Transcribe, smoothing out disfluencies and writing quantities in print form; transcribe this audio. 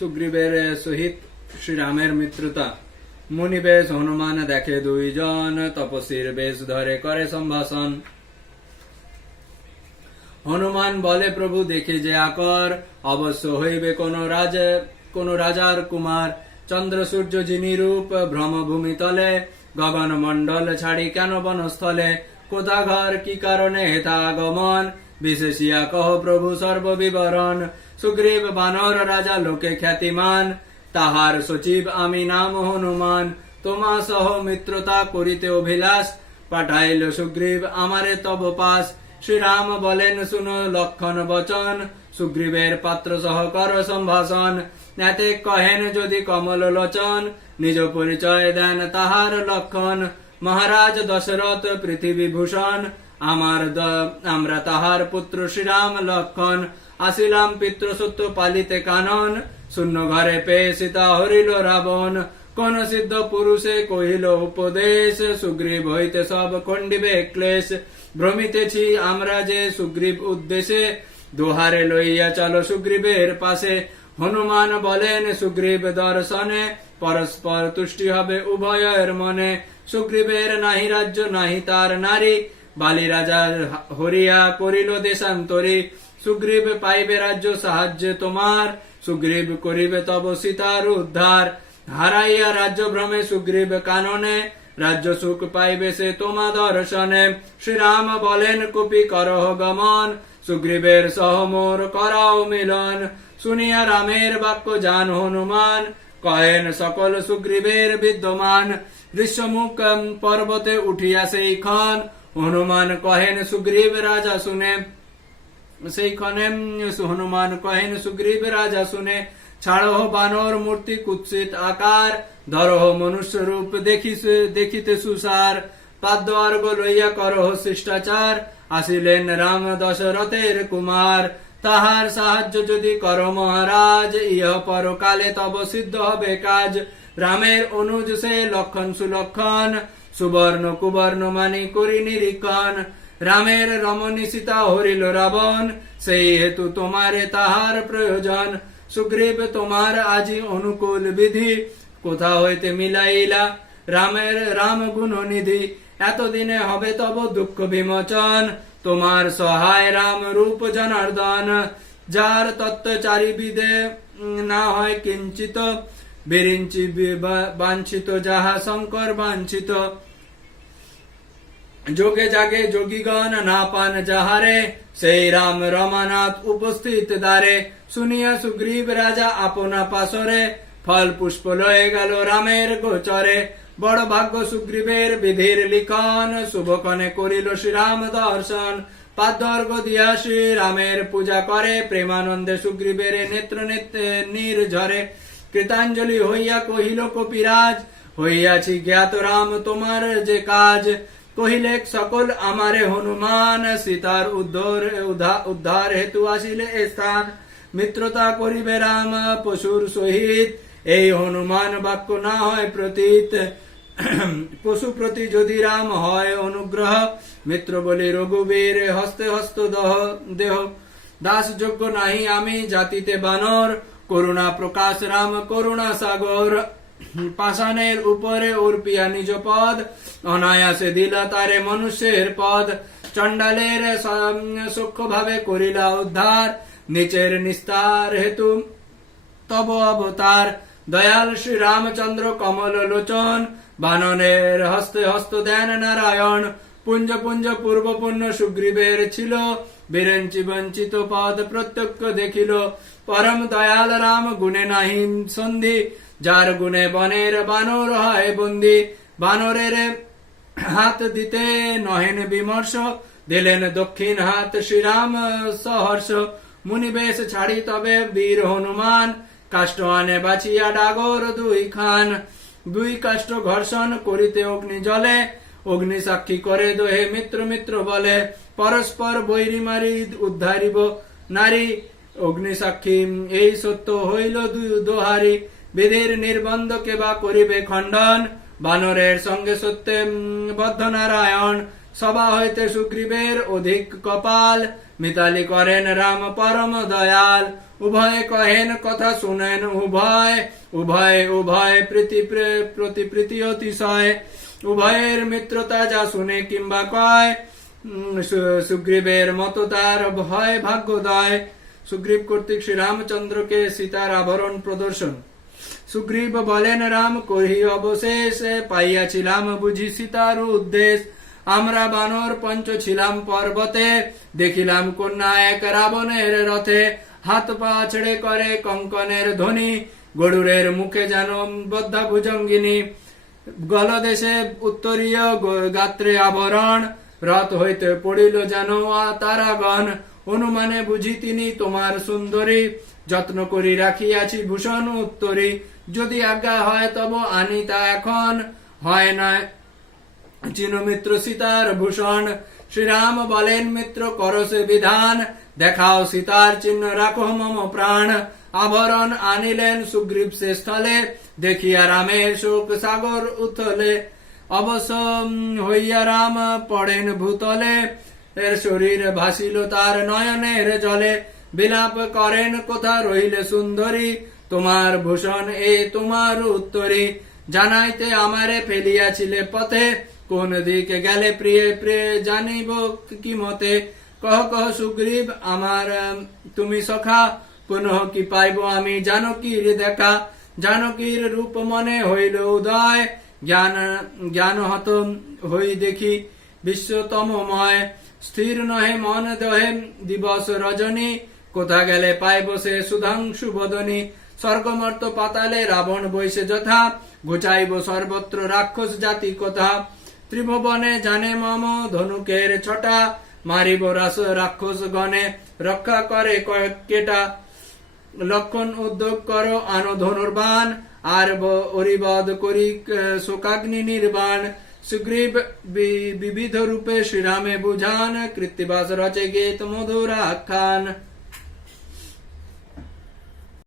সুগ্রীবের সহিত শ্রীরামের মিত্রতা। মুনিবেশ হনুমান দেখে দুইজন, তপস্বীর বেশ ধরে করে সম্ভাষণ। হনুমান বলে প্রভু দেখে যে আকর, অবশ্য হইবে কোন রাজার কুমার। চন্দ্র সূর্য যিনি রূপ ভ্রমভূমি তলে, গগন মন্ডল ছাড়ি কেন বনস্থলে। কোথা ঘর কি কারণে হেতা আগমন, বিশেষিয়া কহ প্রভু সর্ববিবরণ। সুগ্রীব বানর রাজা লোকে খ্যাতিমান, তাহার সচিব আমি নাম হনুমান। তোমা সহ মিত্রতা করিতে অভিলাষ, পাঠাইল সুগ্রীব আমারে তব পাশ। শ্রীরাম বলেন শুনো লক্ষণ বচন, সুগ্রীবের পাত্র সহ কর সম্ভাষণ। এতে কহেন যদি কমল লোচন, নিজ পরিচয় দেন তাহার লক্ষণ। মহারাজ দশরথ পৃথিবী ভূষণ, আমরা তাহার পুত্র শ্রীরাম লক্ষণ। আসিলাম পিতৃসত্য পালিতে কানন, শূন্য ঘরে পেয়ে সীতা হরিল রাবণ। কোন সিদ্ধ পুরুষে কহিল উপদেশ, সুগ্রীব হইতে সব খণ্ডিবে ক্লেশ। ভ্রমিতেছি আমরা যে সুগ্রীব উদ্দেশ্যে, দোহারে লইয়া চলো সুগ্রীবের পাশে। হনুমান বলেন সুগ্রীব দর্শনে, পরস্পর তুষ্টি হবে উভয়ের মনে। সুগ্রীবের নাহি রাজ্য নাহি তার নারী, বালি রাজা হরিয়া করিল দেশান্তরী। সুগ্রীব পাইবে রাজ্য সাহায্য তোমার, সুগ্রীব করিবে তব সীতার উদ্ধার। হারাইয়া রাজ্য ভ্রমে সুগ্রীব কাননে, রাজ্য সুখ পাইবে সে তোমা দর্শনে। শ্রীরাম বলেন কুপি করহ গমন, সুগ্রীবের সহ মোর করাও মিলন। শুনিয়া রামের বাক্য জান হনুমান, কহেন সকল সুগ্রীবের বিদ্যমান। ঋষ্যমুখ পর্বতে উঠিয়া সেই ক্ষণ, হনুমান কহেন সুগ্রীব রাজা শুনে। সেই ক্ষণে হনুমান কহেন সুগ্রীব রাজা শুনে, ছাড়হ বানর মূর্তি কুৎসিত আকার, ধরহ মনুষ্য রূপ দেখিতে সুসার। পাদ্য অর্ঘ লইয়া করহ শিষ্টাচার, আসিলেন রাম দশরথের কুমার। তাহার সাহায্য যদি কর মহারাজ, ইহ পরকালে তব সিদ্ধ হবে কাজ। রামের অনুজ সে লক্ষণ সুলক্ষণ, সুবর্ণ কুবর্ণ মানি করি নিরীক্ষণ। রামের রমণী সীতা হরিল রাবণ, সেই হেতু তোমারে তাহার প্রয়োজন। সুগ্রীব তোমার আজি অনুকূল বিধি, কোথা হইতে মিলাইলা রাম গুণ নিধি। এতদিনে হবে তব দুঃখ বিমোচন, তোমার সহায় রাম রূপ জনার্দন। যার তত্ত্বচারী বিদে না হয় কিঞ্চিত, বিরিঞ্চি বাঞ্ছিত যাহা শঙ্কর বাঞ্ছিত। যোগে জাগে যোগীগণ না পান যাহারে, সেই রাম রমানাথ উপস্থিত দ্বারে। শুনিয়া সুগ্রীব রাজা আপনা পাশরে, ফল পুষ্প লয়ে গেল রামের গোচরে। বড় ভাগ্য সুগ্রীবের বিধির লিখন, শুভক্ষণে করিল শ্রীরাম দর্শন। পাদ্যর্ঘ দিয়া শ্রীরামের পূজা করে, প্রেমানন্দে সুগ্রীবের নেত্র নীর ঝরে। কৃতাঞ্জলি হইয়া কহিল কপিরাজ, হইয়াছি জ্ঞাত রাম তোমার যে কাজ। কহিলে সকল আমারে হনুমান, সীতার উদ্ধার হেতু আসিলে স্থান। মিত্রতা করিবে রাম পশুর সহিত, এই হনুমান বাক্য না হয় প্রতীত। পশু প্রতি যদি রাম হয় অনুগ্রহ, মিত্র বলি রঘুবীর হস্তে হস্ত দেহ। দাস যোগ্য নাহি আমি জাতিতে বানর, করুণা প্রকাশ রাম করুণা সাগর। পাষাণের উপরে অর্পিয়া নিজ পদ, অনায়াসে দিলা তারে মনুষ্যের পদ। চণ্ডালের সূক্ষ্ম ভাবে করিলা উদ্ধার, নিচের নিস্তার হেতু তব অবতার। দয়াল শ্রী রামচন্দ্র কমল লোচন, বাননের হস্তে হস্ত দেন নারায়ণ। পুঞ্জ পুঞ্জ পূর্ব পুণ্য সুগ্রীবের ছিল, বিরঞ্চি বঞ্চিত পদ প্রত্যক্ষ দেখিল। পরম দয়াল রাম গুণে নাহি সন্ধি, যার গুণে বনের বানর হয় বন্দি। বানরের হাত দিতে নহেন বিমর্ষ, দিলেন দক্ষিণ হাত শ্রীরাম সহর্ষ। মুনিবেশ ছাড়ি তবে বীর হনুমান, কাষ্ঠ আনে বাছিয়া ডাগর দুই খান। দুই কাষ্ঠ ঘর্ষণ করিতে অগ্নি জলে, অগ্নি সাক্ষী করে দোহে মিত্র মিত্র বলে। পরস্পর বৈরি মারি উদ্ধারিব নারী, অগ্নি সাক্ষী এই সত্য হইল দোহারি। বিধির নির্বন্ধ কেবা করিবে খণ্ডন, বানরের সঙ্গে সত্যে বদ্ধ নারায়ণ। সভা হইতে সুগ্রীবের অধিক কপাল, মিতালি করেন রাম পরম দয়াল উভয়ে কহেন কথা শুনেন উভয় উভয় উভয় প্রতি প্রীতি অতিশয় উভয়ের মিত্রতা যা শুনে কিংবা কয় সুগ্রীবের মতো তার ভয় ভাগ্যোদয় সুগ্রীব কর্তৃক শ্রী রামচন্দ্রকে সীতার আভরণ প্রদর্শন সুগ্রীব বলেন রাম কহি অবশেষ পাইয়াছিলাম বুঝি সীতার উদ্দেশ আমরা বানর পঞ্চ ছিলাম পর্বতে দেখিলাম কন্যা এক রাবণের রথে হাত পা ছেড়ে করে কঙ্কনের ধ্বনি গরুরের মুখে যেন বদ্ধা ভুজঙ্গিনী গলদেশে উত্তরীয় গাত্রে আভরণ রথ হইতে পড়িল যেন তারাগণ অনুমানে বুঝি তিনি তোমার সুন্দরী যত্ন করি রাখিয়াছি ভূষণ উত্তরী যদি আজ্ঞা হয় তব আনি তা এখন হয় না চিনমিত্র সীতার ভূষণ শ্রীরাম বলেন মিত্র করসে বিধান দেখাও সীতার চিহ্ন রাখো মম প্রাণ আভরণ আনিলেন সুগ্রীব সে স্থলে দেখিয়া রামের শোক সাগর উথলে অবশ্য হইয়া রাম পড়েন ভূতলে এর শরীর ভাসিল তার নয়নের জলে বিলাপ করেন কোথা রইলে সুন্দরী তোমার ভূষণ এ তোমার উত্তরী জানাইতে আমারে ফেলিয়াছিলে পথে কোন দিকে গেলে প্রিয় প্রিয় জানিব কি মতে কহ কহ সুগ্রীব আমার তুমি সখা পুনঃ কি পাইব আমি জানকীর দেখা জানকীর রূপ মনে হইল উদয় জ্ঞান হত হই দেখি বিশ্বতমময় স্থির নহে মন দহে দিবস রজনী কোথা গেলে পাইব সে সুধাংশু বদনী স্বর্গমর্ত পাতালে রাবণ বৈশে যথা ঘুচাইব সর্বত্র রাক্ষস জাতি কথা ত্রিভুবনে জানে মম ধনুকের ছটা মারিব রাক্ষস গণে রক্ষা করে কয়েক কেটা লক্ষণ উদ্যোগ করো আনো ধনুর্বাণ আর অরিবদ করি শোকাগ্নি নির্বাণ সুগ্রীব বিবিধ রূপে শ্রীরামে বুঝান কৃত্তিবাস রচে গীত মধুর আখ্যান।